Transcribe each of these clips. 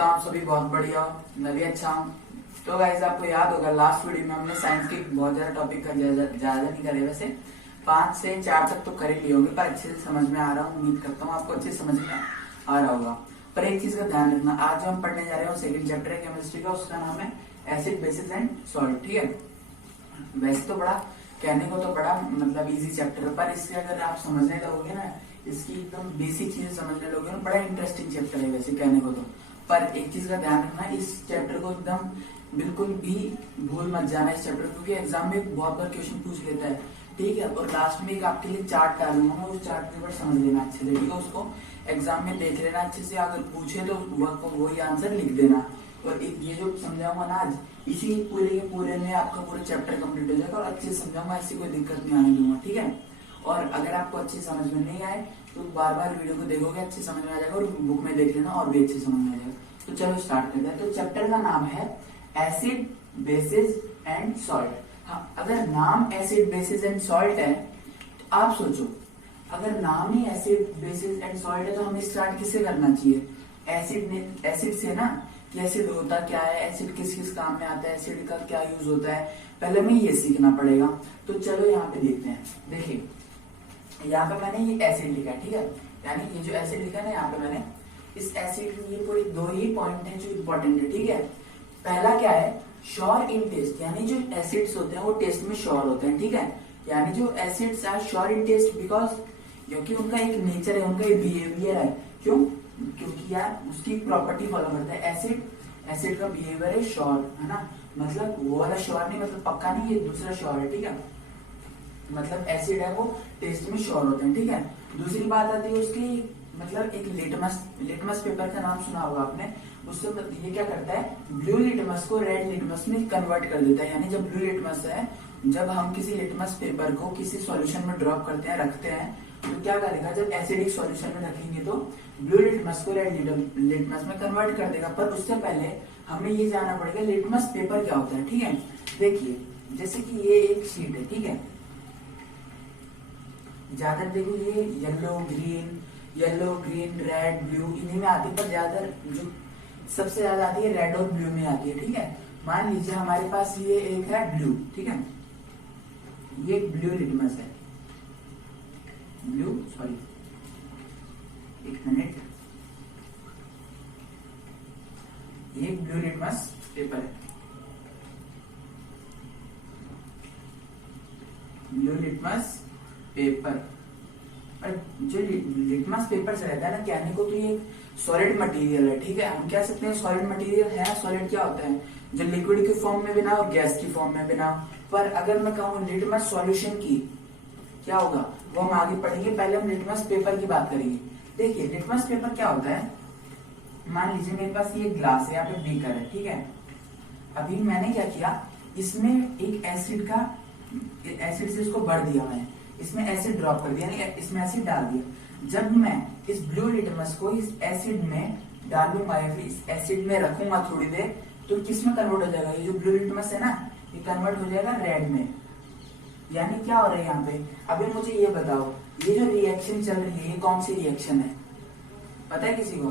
करता हूँ सभी बहुत बढ़िया हो, मैं भी अच्छा हूँ। तो गाइस आपको याद होगा लास्ट वीडियो में हमने साइंस के बहुत ज्यादा टॉपिक का ज्यादा नहीं करे, वैसे 5 से 4 तक तो कर ही लिए होंगे, पर अच्छे से समझ में आ रहा हूँ। उम्मीद करता हूँ आपको अच्छे से समझ में आ रहा होगा। पर एक चीज का ध्यान रखना, आज जो हम पढ़ने जा रहे हैं सेकंड चैप्टर है केमिस्ट्री का, उसका नाम है एसिड बेसिस एंड सॉल्ट। ठीक है, वैसे तो बड़ा कहने को तो बड़ा मतलब इजी चैप्टर है, पर इससे अगर आप समझने लगोगे ना, इसकी एकदम बेसिक चीजें समझने लगोगे ना, बड़ा इंटरेस्टिंग चैप्टर है वैसे कहने को तो। पर एक चीज का ध्यान रखना, इस चैप्टर को एकदम बिल्कुल भी भूल मत जाना इस चैप्टर, क्योंकि एग्जाम में बहुत बार क्वेश्चन पूछ लेता है। ठीक है, और लास्ट में एक आपके लिए चार्ट डालूंगा मैं, उस चार्ट के ऊपर समझ लेना अच्छे से। ठीक है, उसको एग्जाम में देख लेना अच्छे से, अगर पूछे तो वही आंसर लिख देना। और एक ये जो समझाऊंगा ना आज, इसी पूरे के पूरे में आपका पूरा चैप्टर कंप्लीट हो जाएगा और अच्छे से समझाऊंगा, ऐसी कोई दिक्कत नहीं आने दूंगा। ठीक है, और अगर आपको अच्छे समझ में नहीं आए तो बार बार वीडियो को देखोगे, अच्छे समझ में आ जाएगा, और बुक में देख लेना और भी अच्छे समझ में आ जाएगा। तो चलो स्टार्ट करते हैं। तो चैप्टर का नाम है एसिड बेसिस एंड सॉल्ट। हाँ, अगर नाम एसिड बेसिस एंड सॉल्ट है तो आप सोचो, अगर नाम ही एसिड बेसिस एंड सॉल्ट है तो हमें स्टार्ट किससे करना चाहिए? एसिड से ना, कि एसिड होता क्या है, एसिड किस किस काम में आता है, एसिड का क्या यूज होता है, पहले हमें ये सीखना पड़ेगा। तो चलो यहाँ पे देखते हैं। देखिए यहाँ पे मैंने ये एसिड लिखा है, ठीक है, यानी ये जो एसिड लिखा है ना, यहाँ पे मैंने इस एसिड में ये पूरे 2 ही पॉइंट हैं जो इम्पोर्टेंट है। ठीक है, पहला क्या है, श्योर इन टेस्ट, यानी जो एसिड्स होते हैं वो टेस्ट में श्योर होते हैं। ठीक है, यानी जो acids are sure in test because, क्योंकि उनका एक नेचर है, उनका एक बिहेवियर है। क्यों? क्योंकि यार उसकी प्रॉपर्टी फॉलो करता है। एसिड का बिहेवियर है श्योर, है ना, मतलब वो वाला श्योर नहीं, मतलब पक्का नहीं, ये दूसरा श्योर है। ठीक है, मतलब एसिड है वो टेस्ट में श्योर होते हैं। ठीक है, दूसरी बात आती है उसकी, मतलब एक लिटमस पेपर का नाम सुना होगा आपने, उससे ये क्या करता है, ब्लू लिटमस को रेड लिटमस में कन्वर्ट कर देता है। यानी जब ब्लू लिटमस है, जब हम किसी लिटमस पेपर को किसी सॉल्यूशन में ड्रॉप करते हैं, रखते हैं, तो क्या करेगा, जब एसिडिक सॉल्यूशन में रखेंगे तो ब्लू लिटमस को रेड लिटमस में कन्वर्ट कर देगा। पर उससे पहले हमें ये जानना पड़ेगा लिटमस पेपर क्या होता है। ठीक है, देखिए जैसे कि ये एक शीट है, ठीक है, ज्यादा देखो ये येलो ग्रीन रेड ब्लू इन्हीं में आती है, पर ज्यादा जो सबसे ज्यादा आती है रेड और ब्लू में आती है। ठीक है, मान लीजिए हमारे पास ये एक है ब्लू, ठीक है, ये एक ब्लू लिटमस है, एक मिनट, ये ब्लू लिटमस पेपर है, ब्लू लिटमस पेपर। और जो लिटमस पेपर से रहता है ना, कहने को तो ये सॉलिड मटेरियल है। ठीक है, हम कह सकते हैं सॉलिड मटेरियल है। सॉलिड क्या होता है, जो लिक्विड के फॉर्म में बना और गैस की फॉर्म में बना। पर अगर मैं कहूँ लिटमस सॉल्यूशन की क्या होगा, वो हम आगे पढ़ेंगे, पहले हम लिटमस पेपर की बात करेंगे। देखिए लिटमस पेपर क्या होता है, मान लीजिए मेरे पास ये ग्लास है, यहाँ पे बीकर है, ठीक है, अभी मैंने क्या किया, इसमें एक एसिड से इसको भर दिया, मैंने इसमें एसिड ड्रॉप कर दिया, यानी इसमें एसिड डाल दिया। जब मैं इस ब्लू लिटमस को इस एसिड में डालूंगा या फिर इस एसिड में रखूंगा थोड़ी देर, तो किस में कन्वर्ट हो जाएगा, ये जो ब्लू लिटमस है ना, ये कन्वर्ट हो जाएगा रेड में। यानी क्या हो रहा है यहाँ पे, अभी मुझे ये बताओ, ये जो रिएक्शन चल रही है ये कौन सी रिएक्शन है, पता है किसी को?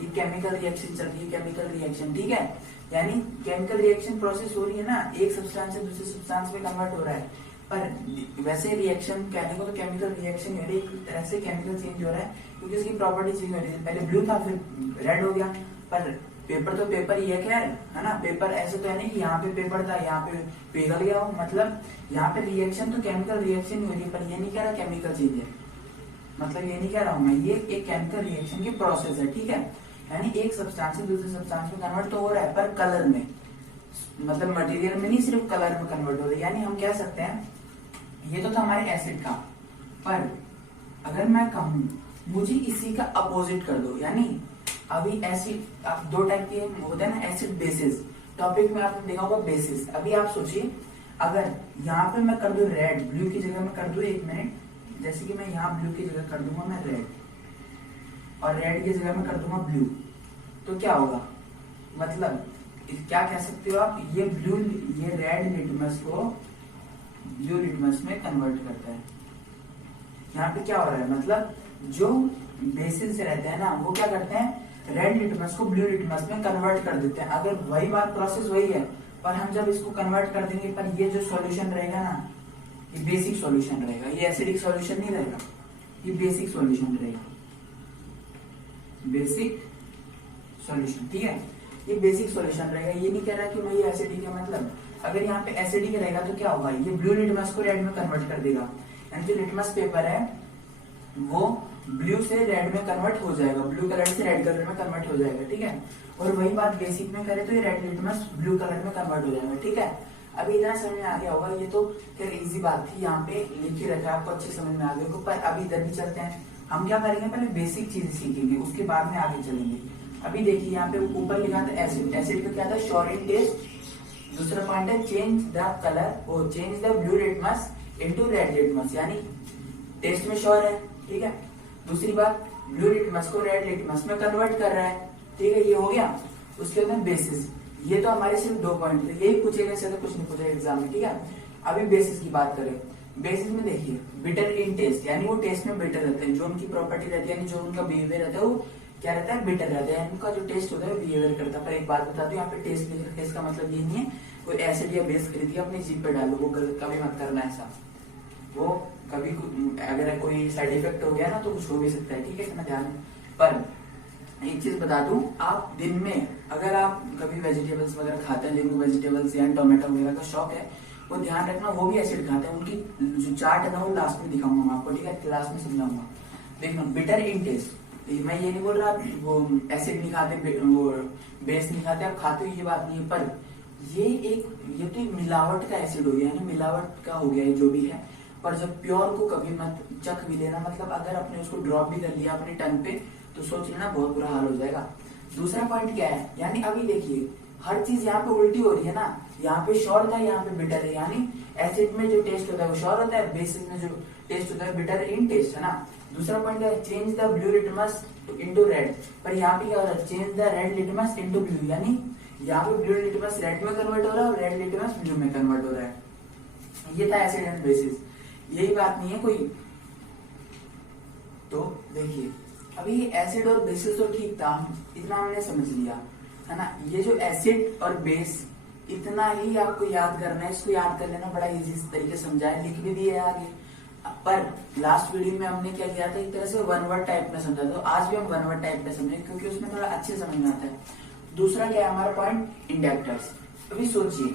ये केमिकल रिएक्शन चल रही है, केमिकल रिएक्शन। ठीक है, यानी केमिकल रिएक्शन प्रोसेस हो रही है ना, एक सब्सटेंस से दूसरे सब्सटेंस में कन्वर्ट हो रहा है। पर वैसे रिएक्शन कहने को तो केमिकल रिएक्शन हो रही है, एक तरह से केमिकल चेंज हो रहा है, क्योंकि उसकी प्रॉपर्टी चेंज हो रही है। पहले ब्लू था फिर रेड हो गया। पर पेपर तो पेपर ही है, खैर, है ना, पेपर ऐसे तो है नहीं कि यहाँ पे पेपर था यहाँ पे पिघल गया हो, मतलब यहाँ पे रिएक्शन तो केमिकल रिएक्शन हो रही है, पर ये नहीं कह रहा केमिकल चेंज है, मतलब ये नहीं कह रहा हूँ मैं, ये एक केमिकल रिएक्शन की प्रोसेस है। ठीक है, यानी एक सब्सटेंस से दूसरे सब्सटेंस में कन्वर्ट तो हो रहा है, पर कलर में, मतलब मटेरियल में नहीं, सिर्फ कलर में कन्वर्ट हो रहा है। यानी हम कह सकते हैं ये तो था हमारे एसिड का, पर अगर मैं कहूं मुझे इसी का अपोजिट कर दो, यानी अभी एसिड आप 2 टाइप के होते हैं ना, एसिड बेसिस, टॉपिक में आपने देखा होगा बेसिस। अभी आप सोचिए, अगर यहाँ पे मैं कर दूं रेड, ब्लू की जगह मैं कर दूं, एक मिनट, जैसे कि मैं यहाँ ब्लू की जगह कर दूंगा मैं रेड, और रेड की जगह में कर दूंगा ब्लू, तो क्या होगा, मतलब क्या कह सकते हो आप, ये रेड लिटमस को ब्लू लिटमस में कन्वर्ट करता है। यहाँ पे क्या हो रहा है, मतलब जो बेसिस रहते हैं ना, वो क्या करते हैं, रेड लिटमस को ब्लू लिटमस में कन्वर्ट कर देते हैं। अगर वही बात, प्रोसेस वही है, पर हम जब इसको कन्वर्ट कर देंगे, पर ये जो सॉल्यूशन रहेगा ना, ये बेसिक सॉल्यूशन रहेगा, ये एसिडिक सॉल्यूशन नहीं रहेगा, ये बेसिक सॉल्यूशन रहेगा, बेसिक सॉल्यूशन। ठीक है, ये बेसिक सॉल्यूशन रहेगा। ये नहीं कह रहा कि भाई एसिडिक है, मतलब अगर यहाँ पे एसिडिक रहेगा तो क्या होगा, ये ब्लू लिटमस को रेड में कन्वर्ट कर देगा, यानी जो लिटमस पेपर है वो ब्लू से रेड में कन्वर्ट हो जाएगा, ब्लू कलर से रेड कलर में कन्वर्ट हो जाएगा। ठीक है, और वही बात बेसिक में करें तो ये रेड लिटमस ब्लू कलर में कन्वर्ट हो जाएगा। ठीक है, अभी इतना समझ में आ गया होगा। ये तो खैर इजी बात थी, यहाँ पे लिख के रखा है, आपको अच्छे समझ में आ गया। पर अभी इधर भी चलते हैं, हम क्या करेंगे, पहले बेसिक चीजें सीखेंगे, उसके बाद में आगे चलेंगे। अभी देखिए यहाँ पे ऊपर लिखा था एसिड, एसिड का क्या था, श्योर इन टेस्ट। दूसरा पॉइंट है चेंज द कलर और change the blue litmus into red litmus, यानी टेस्ट में श्योर है। ठीक है, दूसरी बात ब्लू लिटमस को रेड लिटमस में कन्वर्ट कर रहा है। ठीक है, ये हो गया। उसके बाद बेसिस, ये तो हमारे सिर्फ 2 पॉइंट थे, यही पूछेगा, इससे तो कुछ नहीं पूछेगा एग्जाम में। ठीक है, अभी बेसिस की बात करें। बेसिस में देखिए बिटर इन टेस्ट, यानी वो टेस्ट में बिटर रहते हैं, जो उनकी प्रॉपर्टी रहती है, यानी जो उनका बिहेवियर रहता है वो क्या रहता है, बिटर रहता है, उनका जो टेस्ट होता है बिहेवियर करता है। पर एक बात बता दूं, यहाँ पे टेस्ट लिख रखा है, इसका मतलब ये नहीं है कोई एसिड या बेस खरीद के अपनी जीभ पे डालो, वो कभी मत करना ऐसा। वो कभी अगर कोई साइड इफेक्ट हो गया ना तो कुछ हो भी सकता है। ठीक है, इतना ध्यान। पर एक चीज बता दूं, आप दिन में अगर आप कभी वेजिटेबल्स वगैरह खाते हैं, जिनको वेजिटेबल्स या टोमेटो वगैरह का शौक है, वो ध्यान रखना, वो भी एसिड खाते हैं। उनकी जो चार्ट है ना वो लास्ट में दिखाऊंगा मैं आपको। ठीक है, क्लास में समझाऊंगा। देखना बिटर इन टेस्ट, मैं ये नहीं बोल रहा वो एसिड नहीं खाते, वो बेस नहीं खाते, आप खाते हो, ये बात नहीं है। पर ये तो एक मिलावट का एसिड हो गया, यानी मिलावट का हो गया ये जो भी है। पर जब प्योर को कभी मत चख भी लेना, मतलब अगर आपने उसको ड्रॉप भी कर लिया अपने टंग पे तो सोच लेना बहुत बुरा हाल हो जाएगा। दूसरा पॉइंट क्या है, यानी अभी देखिए हर चीज यहाँ पे उल्टी हो रही है ना, यहाँ पे श्योर था, यहाँ पे बिटर है, यानी एसिड में जो टेस्ट होता है वो श्योर होता है, बेसिस में जो टेस्ट होता है बिटर इन टेस्ट है ना। दूसरा पॉइंट है change the blue litmus into red, पर यहाँ पे क्या हो रहा है, change the red litmus into blue, यानी यहाँ पे ब्लू लिटमस रेड में कन्वर्ट हो रहा है और रेड लिटमस ब्लू में कन्वर्ट हो रहा है। ये था एसिड एंड बेसिस, यही बात नहीं है कोई। तो देखिए अभी एसिड और बेसिस तो ठीक था, इतना हमने समझ लिया है ना। ये जो एसिड और बेस इतना ही आपको याद करना है, इसको याद कर लेना, बड़ा इजी तरीके से समझाया, लिख भी दिया है आगे। पर लास्ट वीडियो में हमने क्या किया था, एक तरह से 1 वर्ड टाइप में समझा, तो आज भी हम 1 वर्ड टाइप में समझे क्योंकि उसमें थोड़ा अच्छे समझ में आता है। दूसरा क्या है हमारा पॉइंट, इंडक्टर्स। अभी सोचिए,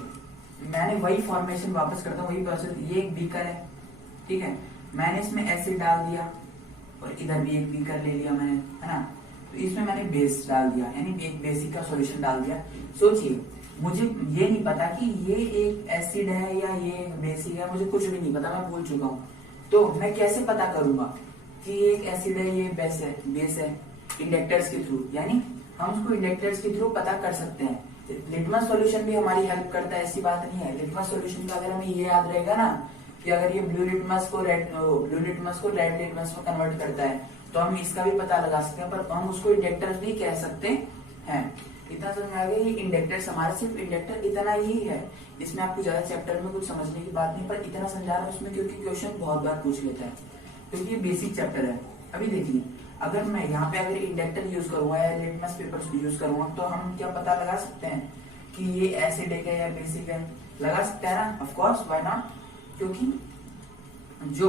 मैंने वही फॉर्मेशन वापस करता हूँ, वही प्रोसेस। ये एक बीकर है, ठीक है, मैंने इसमें एसिड डाल दिया और इधर भी एक बीकर ले लिया मैंने, है ना। तो इसमें मैंने बेस डाल दिया, यानी एक बेसिक का सॉल्यूशन डाल दिया। सोचिए, मुझे ये नहीं पता कि ये एक एसिड है या ये एक बेसिक है, मुझे कुछ भी नहीं पता, मैं भूल चुका हूँ। तो मैं कैसे पता करूंगा कि ये एक एसिड है, ये बेस है? इंडक्टर्स के थ्रू, यानी हम उसको इंडक्टर्स के थ्रू पता कर सकते हैं। लिटमस सॉल्यूशन भी हमारी हेल्प करता है, ऐसी बात नहीं है। लिटमस सॉल्यूशन का अगर हमें ये याद रहेगा ना कि अगर ये ब्लू लिटमस को रेड लिटमस में कन्वर्ट करता है तो हम इसका भी पता लगा सकते हैं, पर हम उसको इंडक्टर्स भी कह सकते हैं। इतना समझ में आ गया। ये इंडक्टर्स, हमारा सिर्फ इंडक्टर इतना ही है, इसमें आपको ज्यादा चैप्टर में कुछ समझने की बात नहीं, पर इतना समझा रहा हूँ इसमें क्योंकि क्वेश्चन बहुत बार पूछ लेता है, क्योंकि ये बेसिक चैप्टर है। अभी देखिए, अगर मैं यहाँ पे अगर इंडक्टर यूज करूंगा या लिटमस पेपर यूज करूंगा तो हम क्या पता लगा सकते हैं कि ये एसिडिक है या बेसिक है? लगा सकते हैं ना, ऑफ कोर्स, व्हाई नॉट। क्योंकि जो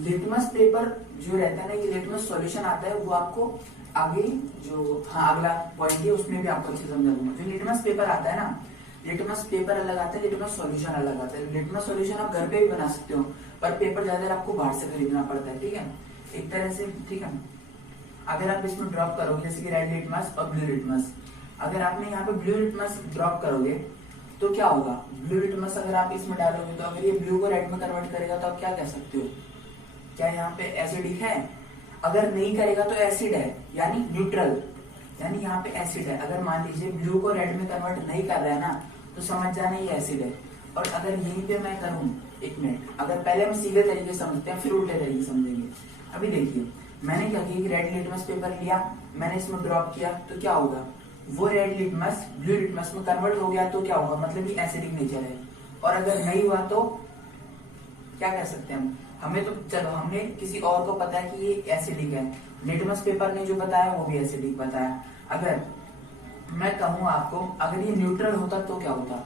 लिटमस पेपर जो रहता है ना, ये लिटमस सॉल्यूशन आता है, वो आपको आगे जो अगला पॉइंट है उसमें भी आपको अच्छे समझा दूंगा। जो लिटमस पेपर आता है ना, लिटमस पेपर अलग आता है, लिटमस सॉल्यूशन अलग आता है। लिटमस सॉल्यूशन आप घर पे भी बना सकते हो, पर पेपर ज्यादा आपको बाहर से खरीदना पड़ता है, ठीक है, एक तरह से, ठीक है। अगर आप इसमें ड्रॉप करोगे, जैसे कि रेड लिटमस और ब्लू लिटमस, अगर आपने यहाँ पे ब्लू लिटमस ड्रॉप करोगे तो क्या होगा, ब्लू लिटमस अगर आप इसमें डालोगे तो अगर ये ब्लू को रेड में कन्वर्ट करेगा तो आप क्या कह सकते हो, क्या यहाँ पे एसिडिक है? अगर नहीं करेगा तो एसिड है, यानी न्यूट्रल, यानी यहाँ पे एसिड है। अगर मान लीजिए ब्लू को रेड में कन्वर्ट नहीं कर रहा है ना, तो समझ जाना ये एसिड है। और अगर यहीं पे मैं करूं, एक मिनट, अगर पहले हम सीधे तरीके समझते हैं फिर उल्टे तरीके समझेंगे। अभी देखिए, मैंने क्या किया, रेड लिटमस पेपर लिया, मैंने इसमें ड्रॉप किया, तो क्या होगा, वो रेड लिटमस ब्लू लिटमस में कन्वर्ट हो गया, तो क्या होगा, मतलब कि एसिडिक नेचर है। और अगर नहीं हुआ तो क्या कह सकते हैं हमें तो चलो, हमने किसी और को पता है कि ये एसिडिक है, लिटमस पेपर ने जो बताया वो भी एसिडिक बताया, अगर मैं कहूँ आपको, अगर ये न्यूट्रल होता तो क्या होता,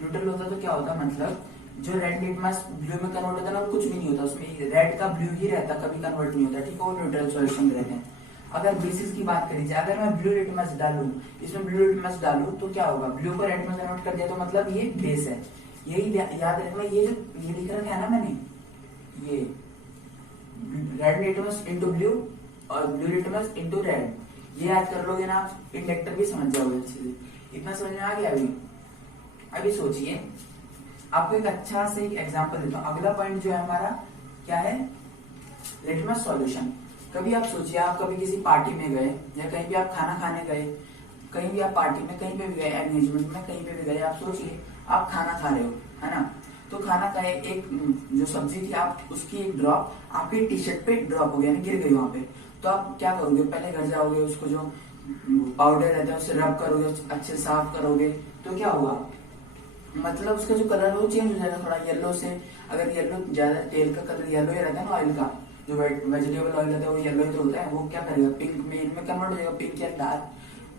न्यूट्रल होता तो क्या होता, मतलब जो रेड लिटमस ब्लू में कन्वर्ट होता है ना, वो कुछ भी नहीं होता, उसमें रेड का ब्लू ही रहता, कभी कन्वर्ट नहीं होता, ठीक है, वो न्यूट्रल सॉल्यूशन रहते हैं। अगर बेसिस की बात करी जाए, अगर मैं ब्लू लिटमस डालूं, इसमें ब्लू लिटमस डालूं तो क्या होगा, ब्लू को रेड में कन्वर्ट कर दिया तो मतलब ये बेस है। यही याद रखना, ये जो ये लिख रखा है ना मैंने, ये रेड लिटमस इंटू ब्लू और ब्लू लिटमस इंटू रेड, ये याद कर लोगे ना आप, इंडक्टर भी समझ जाओगे अच्छे से। इतना समझ में आ गया? अभी सोचिए, आपको एक अच्छा से एग्जांपल देता हूँ। अगला पॉइंट जो है हमारा क्या है, लिटमस सॉल्यूशन। कभी आप सोचिए, आप कभी किसी पार्टी में गए या कहीं भी आप खाना खाने गए, कहीं भी आप पार्टी में कहीं पे भी गए, एंगेजमेंट में कहीं पे भी गए, आप सोचिए आप खाना खा रहे हो, है ना, तो खाना खाए, एक जो सब्जी थी आप उसकी एक ड्रॉप आपके टी शर्ट पे ड्रॉप हो गया, गिर गई वहां पे, तो आप क्या करोगे, पहले घर जाओगे, उसको जो पाउडर रहता है उससे रब करोगे, अच्छे साफ करोगे, तो क्या हुआ, मतलब उसका जो कलर है वो चेंज हो जाएगा थोड़ा, येलो से, अगर येलो ज्यादा, तेल का कलर येलो ही रहता है ना, ऑयल का जो वेजिटेबल ऑयल रहता है वो येलो ही तो होता है, वो क्या करेगा, पिंक में इनमें कन्वर्ट हो जाएगा, पिंक या डार्क,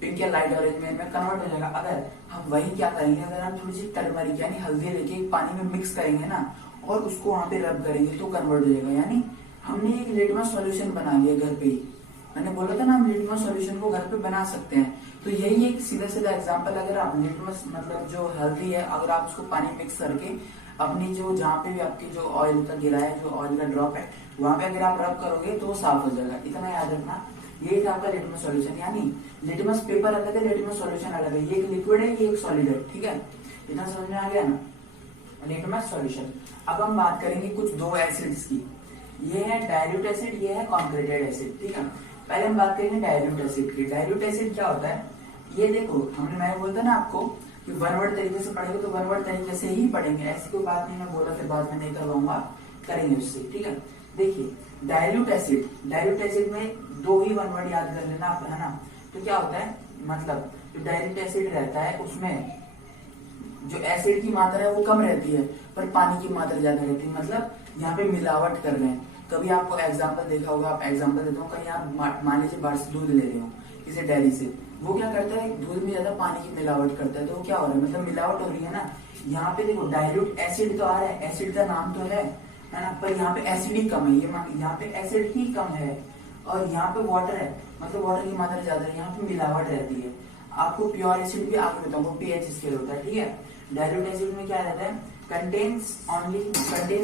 पिंक या लाइट ऑरेंज में इनमें कन्वर्ट हो जाएगा। अगर हम वही क्या करेंगे, अगर हम थोड़ी सी टर्मरिक यानी हल्दी लेके पानी में मिक्स करेंगे ना और उसको वहां पे रब करेंगे तो कन्वर्ट हो जाएगा, यानी हमने एक लिटमस सॉल्यूशन बना लिया घर पे ही। मैंने बोला था ना हम लिटमस सॉल्यूशन को घर पे बना सकते हैं, तो यही एक सीधा सीधा एग्जांपल। अगर आप लिटमस मतलब जो हल्दी है, अगर आप उसको पानी मिक्स करके अपनी जो जहाँ पे भी आपकी जो ऑयल का गिरा है, जो ऑयल का ड्रॉप है, वहां पे अगर आप रब करोगे तो वो साफ हो जाएगा। इतना याद रखना, ये था आपका लिटमस सॉल्यूशन। यानी लिटमस पेपर अलग है, लिटमस सॉल्यूशन अलग है, ये एक लिक्विड है, ये एक सॉलिड है, ठीक है, इतना समझ में आ गया ना, लिटमस सॉल्यूशन। अब हम बात करेंगे कुछ दो एसिड्स की, ये है डाइल्यूट एसिड, ये है कॉन्क्रेटेड एसिड, ठीक है। पहले हम बात करेंगे डाइल्यूट एसिड की। डाइल्यूट एसिड क्या होता है, ये देखो मैं बोलता ना आपको कि वन वर्ड तरीके से पढ़ेंगे तो वन वर्ड तरीके से ही पढ़ेंगे, ऐसी कोई बात नहीं, मैं बोला फिर बाद में नहीं करवाऊंगा, करेंगे उससे, ठीक है। देखिए डाइल्यूट एसिड में दो ही वन वर्ड याद कर लेना आप, है ना। तो क्या होता है, मतलब जो डाइल्यूट एसिड रहता है उसमें जो एसिड की मात्रा है वो कम रहती है पर पानी की मात्रा ज्यादा रहती है, मतलब यहाँ पे मिलावट कर रहे हैं। कभी आपको एग्जाम्पल देखा होगा, आप एग्जाम्पल देता हूँ, कहीं आप मान लीजिए बाहर से दूध ले रहे हो किसी डेयरी से, वो क्या करता है, दूध में ज्यादा पानी की मिलावट करता है, तो क्या हो रहा है, मतलब मिलावट हो रही है ना। यहाँ पे देखो डाइल्यूट एसिड तो आ रहा है, एसिड का नाम तो है ना, पर यहाँ पे एसिड ही कम है, ये यहाँ पे एसिड ही कम है और यहाँ पे वाटर है, मतलब वाटर की मात्रा ज्यादा है, यहाँ पे मिलावट रहती है। आपको प्योर एसिड भी आगे बताऊंगा, पीएच स्केल होता है, ठीक है। डाइल्यूट एसिड में क्या रहता है, contains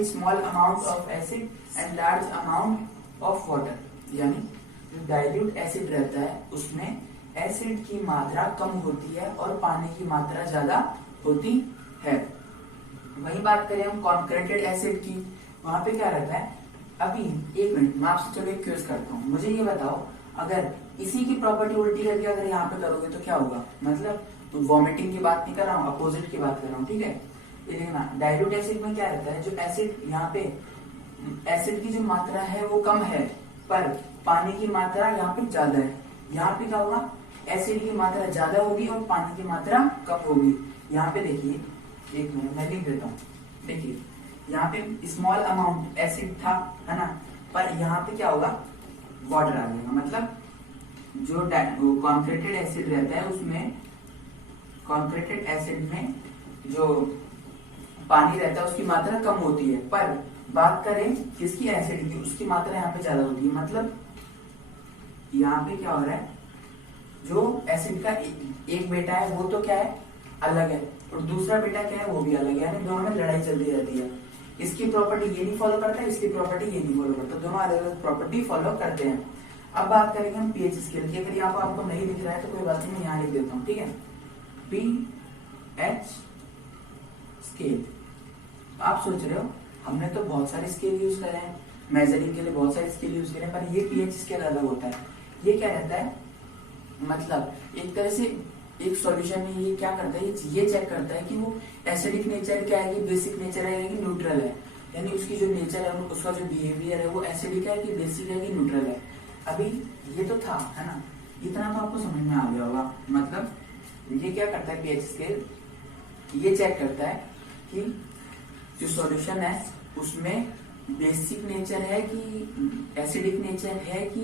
small amount of acid and large amount of water, यानी जो डाइल्यूट एसिड रहता है उसमें एसिड की मात्रा कम होती है और पानी की मात्रा ज्यादा होती है। वही बात करें हम कॉन्क्रेटेड एसिड की, वहां पे क्या रहता है, अभी एक मिनट मैं आपसे चलो एक क्वेश्चन करता हूँ, मुझे ये बताओ अगर इसी की प्रॉपर्टी उल्टी करके अगर यहाँ पे करोगे तो क्या होगा, मतलब तो वॉमिटिंग की बात नहीं कर रहा हूँ, अपोजिट की बात कर रहा हूँ, ठीक है। ये देखना डाइल्यूट एसिड में क्या रहता है, जो एसिड यहाँ पे एसिड की जो मात्रा है वो कम है पर पानी की मात्रा यहाँ पे ज्यादा है। यहाँ पे क्या होगा, एसिड की मात्रा ज्यादा होगी और पानी की मात्रा कम होगी। यहाँ पे देखिए, एक मिनट मैं लिख देता हूँ, देखिए यहाँ पे स्मॉल अमाउंट एसिड था, है ना, पर यहाँ पे क्या होगा, वाटर आ जाएगा, मतलब जो कॉन्क्रेटेड एसिड रहता है उसमें, कॉन्क्रेटेड एसिड में जो पानी रहता है उसकी मात्रा कम होती है, पर बात करें किसकी, एसिड की, उसकी मात्रा यहाँ पे ज्यादा होती है। मतलब यहाँ पे क्या हो रहा है, जो एसिड का एक बेटा है वो तो क्या है, अलग है, और दूसरा बेटा क्या है वो भी अलग है, यानी दोनों में लड़ाई चलती रहती है। इसकी प्रॉपर्टी ये नहीं फॉलो करता है, इसकी प्रॉपर्टी ये नहीं फॉलो करता, दोनों अलग अलग प्रॉपर्टी फॉलो करते हैं। अब बात करेंगे हम पीएच स्केल की। अगर यहाँ पर आपको नहीं दिख रहा है तो कोई बात नहीं, मैं यहाँ लिख देता हूँ, ठीक है, पीएच स्केल। आप सोच रहे हो हमने तो बहुत सारे स्केल यूज करे हैं, मेजरिंग के लिए बहुत सारे स्केल यूज करे हैं, पर ये पीएच स्केल अलग होता है। ये क्या रहता है, मतलब एक तरह से एक सॉल्यूशन में ये क्या करता है, ये चेक करता है कि वो एसिडिक नेचर क्या है, कि बेसिक नेचर है कि न्यूट्रल है, यानी उसकी जो नेचर है, उसका जो बिहेवियर है वो एसिडिक है कि बेसिक है कि न्यूट्रल है। अभी ये तो था, है ना, इतना तो आपको समझ में आ गया होगा। मतलब ये क्या करता है पीएच स्केल, ये चेक करता है कि जो सॉल्यूशन है उसमें बेसिक नेचर है कि एसिडिक नेचर है कि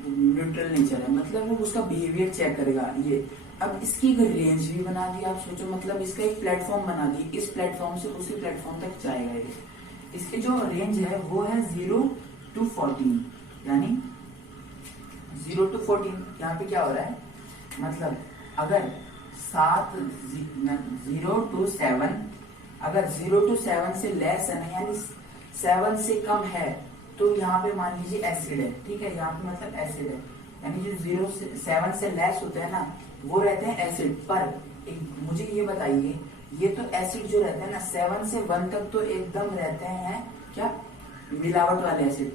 न्यूट्रल नेचर है, मतलब वो उसका बिहेवियर चेक करेगा ये। अब इसकी अगर रेंज भी बना दी, आप सोचो, मतलब इसका एक प्लेटफॉर्म बना दी, इस प्लेटफॉर्म से उसी प्लेटफॉर्म तक जाएगा ये। इसकी जो रेंज है वो है 0 to 14, यानी 0 to 14। यहाँ पे क्या हो रहा है, मतलब अगर 0 to 7, अगर 0 to 7 से लेस है ना, यानी 7 से कम है, तो यहाँ पे मान लीजिए एसिड है, ठीक है, यहाँ पे मतलब एसिड है, यानी जो 0 से 7 से लेस होते हैं ना वो रहते हैं एसिड। पर मुझे ये बताइए, ये तो एसिड जो रहते हैं ना 7 से 1 तक तो एकदम रहते हैं क्या, मिलावट वाले एसिड,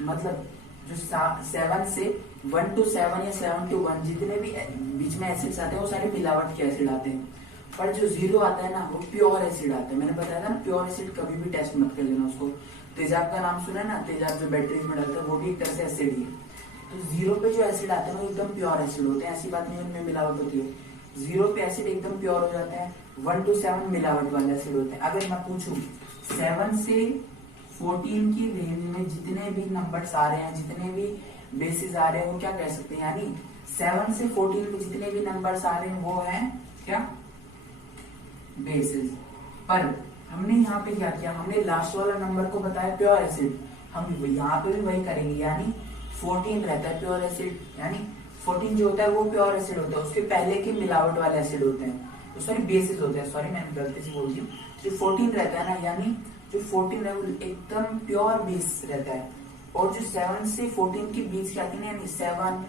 मतलब जो 7 से 1 to 7 या 7 to 1 जितने भी बीच में एसिड्स आते हैं वो सारे मिलावट के एसिड आते हैं। पर जो 0 आता है ना वो प्योर एसिड आता है। मैंने बताया था ना, प्योर एसिड कभी भी टेस्ट मत कर लेना उसको। तेजाब का नाम सुना है ना, तेजाब जो बैटरीज में डालते हैं वो भी एक तरह से एसिड ही है। तो 0 पे जो एसिड आते हैं वो एकदम प्योर एसिड होते हैं, ऐसी बात नहीं उनमें मिलावट होती है। 0 पे एसिड एकदम प्योर हो जाते हैं, 1 to 7 मिलावट वाले एसिड होते हैं। अगर मैं पूछूं 7 से 14 की रेंज में जितने भी नंबर्स आ रहे हैं, जितने भी बेसिस आ रहे हैं, वो क्या कह सकते हैं, यानी 7 से 14 में जितने भी नंबर्स आ रहे हैं वो है क्या, बेसिस। पर हमने यहाँ पे क्या किया, हमने लास्ट वाला नंबर को बताया प्योर एसिड, हम यहाँ पे भी वही करेंगे, यानी 14 रहता है प्योर एसिड, यानी 14 जो होता है वो प्योर एसिड होता है, उसके पहले के मिलावट वाले एसिड होते हैं, सॉरी बेसिस होते हैं, सॉरी मैंने गलती से बोल दिया। जो 14 रहता है ना, यानी जो 14 है वो एकदम प्योर बेस रहता है। और जो 7 से 14 के बीच के आते हैं, यानी 7,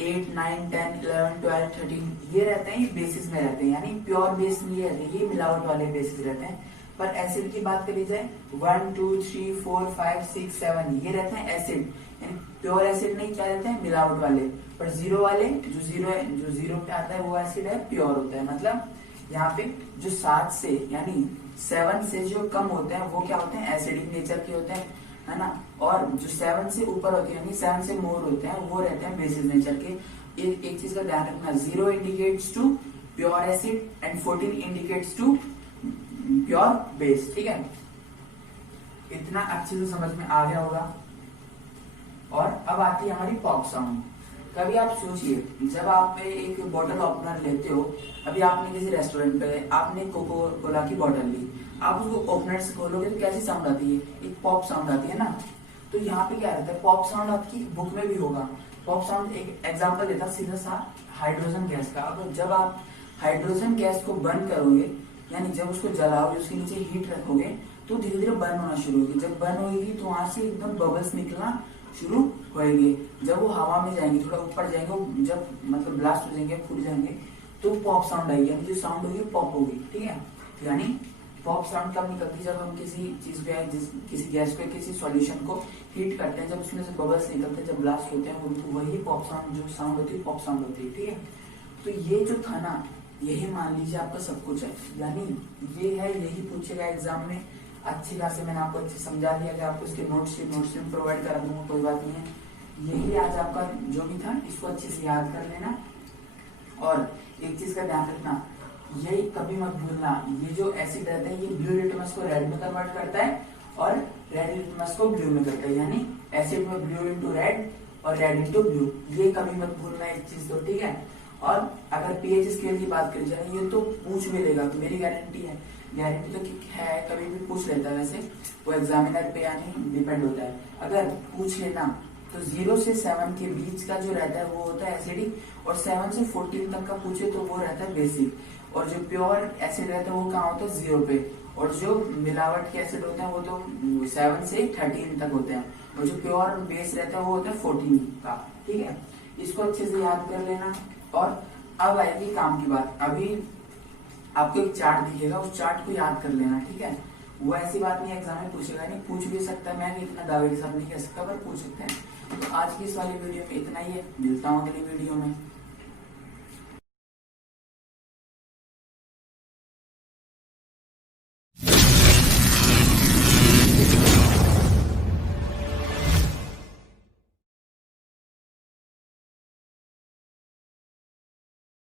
8, 9, 10, 11, 12, 13 ये रहते हैं, ये बेसिस में रहते हैं, यानी प्योर बेस नहीं रहते, ये मिलावट वाले बेसिस रहते हैं। पर एसिड की बात करी जाए 1, 2, 3, 4, 5, 6, 7 ये रहते हैं एसिड, यानी प्योर एसिड नहीं, क्या रहते हैं, मिलावट वाले। पर 0 वाले जो 0 पे आता है वो एसिड है, प्योर होता है। मतलब यहाँ पे जो 7 से यानी 7 से जो कम होते हैं वो क्या होते हैं, एसिडिक नेचर के होते हैं, है ना। और जो 7 से ऊपर होते हैं, यानी 7 से मोर होते हैं, वो रहते हैं बेसिस नेचर के। एक चीज का ध्यान रखना, 0 indicates to pure acid and 14 indicates to pure base, ठीक है। इतना अच्छे से समझ में आ गया होगा। और अब आती है हमारी पॉप साउंड। कभी आप सोचिए, जब आप एक बॉटल ओपनर लेते हो, अभी आपने किसी रेस्टोरेंट पे आपने कोको कोला की बॉटल ली, आप उसको ओपनर से खोलोगे तो कैसी साउंड आती है, एक पॉप साउंड आती है ना। तो यहाँ पे क्या रहता है, पॉप साउंड आपकी बुक में भी होगा। पॉप साउंड एक एग्जांपल देता सीधा सा हाइड्रोजन गैस का। अब जब आप हाइड्रोजन गैस को बर्न करोगे, यानी जब उसको जलाओगे, उसके नीचे हीट रखोगे, तो धीरे धीरे बर्न होना शुरू होगी। जब बर्न होगी तो वहां से एकदम बबल्स निकलना शुरू होएंगे। जब वो हवा में जाएंगे, थोड़ा ऊपर जाएंगे, जब मतलब ब्लास्ट हो जाएंगे, फूट जाएंगे, तो पॉप साउंड आएगी, यानी जो साउंड होगी पॉप होगी, ठीक है। यानी पॉप साउंड कब निकलती है, जब हम किसी चीज पे, किसी गैस पे, किसी सॉल्यूशन को हीट करते हैं, जब उसमें से बबल्स निकलते हैं, जब ब्लास्ट होते हैं, तो वही पॉप साउंड, जो साउंड होती है पॉप साउंड होती है, ठीक है। तो ये जो था ना, यही मान लीजिए आपका सब कुछ है, यानी ये है, यही पूछेगा एग्जाम में। अच्छी खासी मैंने आपको अच्छे समझा दिया कि आपको इसके नोट्स में प्रोवाइड करा दूंगा, कोई बात नहीं है। यही आज आपका जो भी था, इसको अच्छे से याद कर लेना। और एक चीज का ध्यान रखना, यही कभी मत भूलना, ये जो एसिड रहता है ये ब्लू लिटमस को रेड में कन्वर्ट करता है और रेड लिटमस को ब्लू में करता है, यानी एसिड में ब्लू इनटू रेड और रेड इनटू ब्लू। ये कभी मत भूलना एक चीज तो, ठीक है। और अगर पीएच स्केल की बात करी जाए, ये तो पूछ भी लेगा, तो मेरी गारंटी है, गारंटी तो है, कभी भी पूछ लेता है। वैसे वो एग्जामिनर पे यानी डिपेंड होता है। अगर पूछ लेना तो 0 से 7 के बीच का जो रहता है वो होता है एसिडिक, और 7 से 14 तक का पूछे तो वो रहता है बेसिक। और जो प्योर एसिड रहता है वो कहाँ होता है, 0 पे। और जो मिलावट के एसिड होते हैं वो तो 7 से 13 तक होते हैं। और जो प्योर बेस रहता है वो होता है 14 का, ठीक है। इसको अच्छे से याद कर लेना। और अब आएगी काम की बात। अभी आपको एक चार्ट दिखेगा, उस चार्ट को याद कर लेना, ठीक है। वो ऐसी बात नहीं एग्जाम में पूछेगा, नहीं पूछ भी सकता है, मैं भी इतना दावे के साथ नहीं कह सकता, पर पूछ सकते हैं। तो आज की इस वाली वीडियो में इतना ही है, मिलता हूँ अगली वीडियो में।